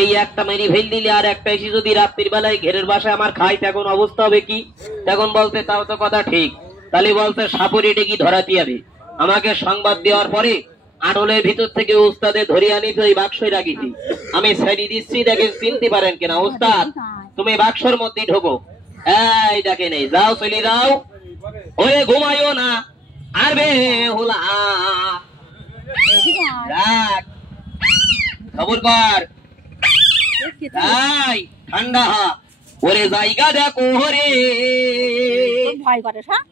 এই একটা Mary fail দিলে আর একটা এসে যদি রাত্রির বেলায় ঘেরের বাসায় আমার খাই তখন অবস্থা হবে কি? তখন বলতে তাও তো কথা ঠিক। তাহলে বলতে সাপুরে ডেকে ধরাতে হবে। আমাকে সংবাদ দেওয়ার পরে আটলের ভিতর থেকে উস্তাদে ধরে আনি তো এই বাক্সই রাখিছি। আমি ছেড়ে দিচ্ছি, দেখেন চিনতে পারেন কিনা। উস্তাদ তুমি বাক্সর মধ্যে ঢোকো। এই দেখেন, এই যাও, চলে যাও। ওরে ঘুমাইও না, আরবে হুলা রাখ, খবর কর। এই ঠান্ডা হা, ওরে জায়গা দেখো রে,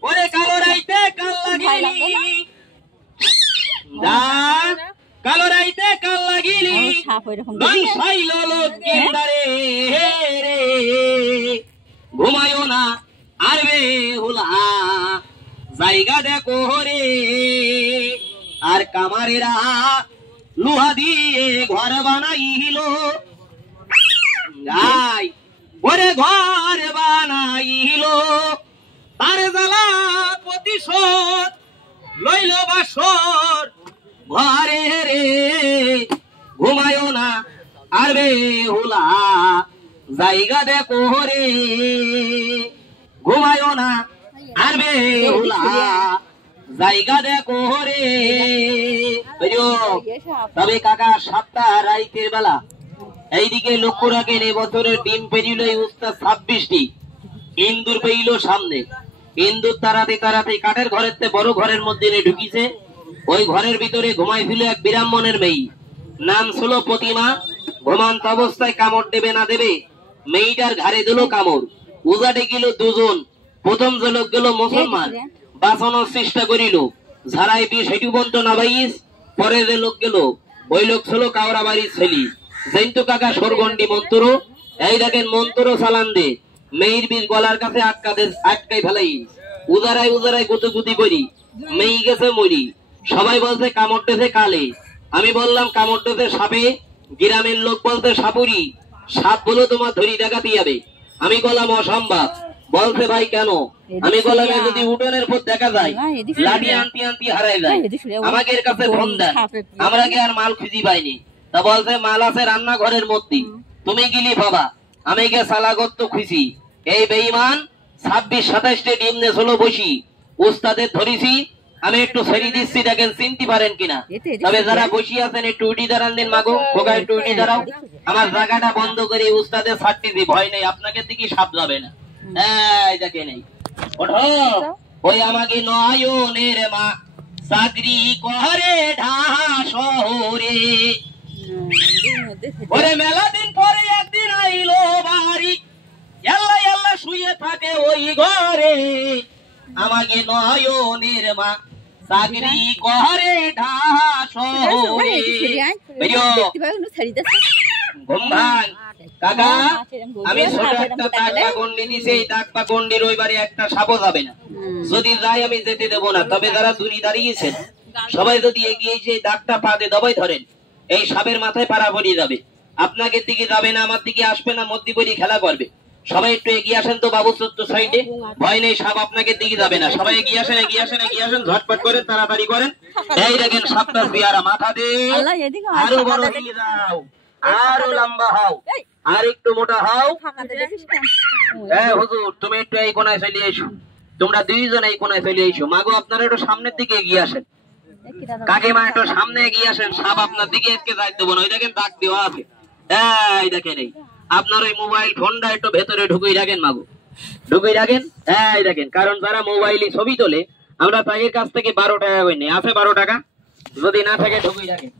ওরে কালো রাইতে কাল লাগিলি, কালো রাইতে কাল লাগিলি, রে ঘুমায়ও না, আরবে হুলা জায়গা দেখো রে। আর কামারেরা লোহা দিয়ে ঘর বানাইল, ওরে ঘর বানাইল, তার জ্বালা প্রতিশোধ লইল বাসর ঘরে রে। ঘুমায়ও না, আরবে হুলা জায়গা দেখো রে, ঘুমায়ও না, আরবে হুলা জায়গা দেখো রে। তবে কাকা 7টা রাইতের বেলা এইদিকে লক্ষ্য রাখেন, এবছরের ডিম পেরিল উস্তাদ 26টি, ইন্দুর পেইল সামনে। ইন্দুর তাড়াতে তাড়াতে কাঠের ঘরের বড় ঘরের মধ্যে ঢুকিছে। ওই ঘরের ভিতরে ঘুমাইছিল এক ব্রাহ্মণের মেয়ে, নাম ছিল প্রতিমা। ঘুমান্ত অবস্থায় কামড় দেবে না দেবে, মেয়েটার ঘাড়ে দিল কামড়। উজাটে গেল দুজন। প্রথম যে লোক গেল মুসলমান, বাঁচানোর চেষ্টা করিল, ঝাড়াই দিয়ে সেটু বন্ত না বাইস। পরে যে লোক গেল, ওই লোক ছিল কাওড়া বাড়ির ছেলে, জৈন্ত কাকা সরগন্ডি মন্ত্র। এই দেখেন মন্ত্র চালান দে, মেয়ের বীজ গলার কাছে আটকাই ফেলাই, উজারাই উজারাই গুতুগুতি করি, মেয়ে গেছে মরি। সবাই বলছে কামড়তেছে কালে, আমি বললাম কামড়তেছে সাপে। গ্রামের লোক বলছে সাপুরি, সাপ বলো তোমার ধরি ডাকাতি যাবে। আমি বললাম অসম্ভব। বলছে ভাই কেন? আমি বললাম যদি উঠোনের পর দেখা যায় লাঠি আনতি আনতি হারাই যায়, আমাকে এর কাছে ফোন দেন, আমরা কি আর মাল খুঁজি পাইনি। তা বলছে মাল আছে রান্নাঘরের মধ্যে, তুমি গিলি বাবা। আমি গে সালাগত খুশি। এই বেঈমান 26-27টে ডিম নে ষোলো বসি উস্তাদের ধরিছি। আমি একটু ছেড়ে দিচ্ছি, দেখেন চিনতে পারেন কিনা। তবে যারা বসি আছেন একটু উঠি দাঁড়ান দিন, মাগো খোকা একটু উঠি দাঁড়াও। আমার জায়গাটা বন্ধ করে উস্তাদের ছাড়তে দি, ভয় নেই, আপনাকে দিকে সাপ যাবে না। এই দেখেন, এই ওঠো। ওই আমাকে নয়নের মা চাকরি করে ঢাহা শহরে, ওরে মেলা দিন পরে একদিন আইলো বাড়ি, এল্লা এল্লা শুয়ে থাকে ওই ঘরে। আমাকে নয়নের মা চাকরি করে ঢাহা শহরে। কাকা আমি ছোট একটা দাগপা গন্ডি দিছি, এই দাগপা গন্ডির ওই বাড়ি একটা সাপও যাবে না। যদি যাই আমি যেতে দেবো না। তবে যারা দূরে দাঁড়িয়েছেন সবাই যদি এগিয়ে এসে দাগটা পা দিয়ে দবাই ধরেন, এই সাপের মাথায় পাড়া পড়িয়ে যাবে। আপনাকে দিকে যাবে না, আমার দিকে আসবে না, মধ্যে পড়ি খেলা করবে। সবাই একটু এগিয়ে আসেন তো বাবু, চত্ব সাইডে। ভয় নেই, সাপ আপনাকে দিকে যাবে না। সবাই এগিয়ে আসেন, এগিয়ে আসেন, এগিয়ে আসেন, ঝটপট করেন, তাড়াতাড়ি করেন। এই দেখেন সাপটা পেয়ারা, মাথা দিয়ে আরো বড় হয়ে যাও, আরো লম্বা হও, আর একটু মোটা হও। হ্যাঁ হুজুর, তুমি একটু এই কোনায় চলে এসো, তোমরা দুইজন এই কোনায় চলে এসো। মাগো আপনারা একটু সামনের দিকে এগিয়ে আসেন, কাকিমা একটু সামনে এগিয়ে আসেন। সাপ আপনার দিকে আজকে যাই দেবো না। ওই দেখেন দাগ দেওয়া আছে। এই দেখেন, এই আপনার ওই মোবাইল ফোনটা একটু ভেতরে ঢুকিয়ে রাখেন, মাগো ঢুকিয়ে রাখেন। এই দেখেন, কারণ যারা মোবাইলে ছবি তোলে আমরা তাদের কাছ থেকে 12 টাকা করে নিই। আছে 12 টাকা? যদি না থাকে ঢুকিয়ে রাখেন।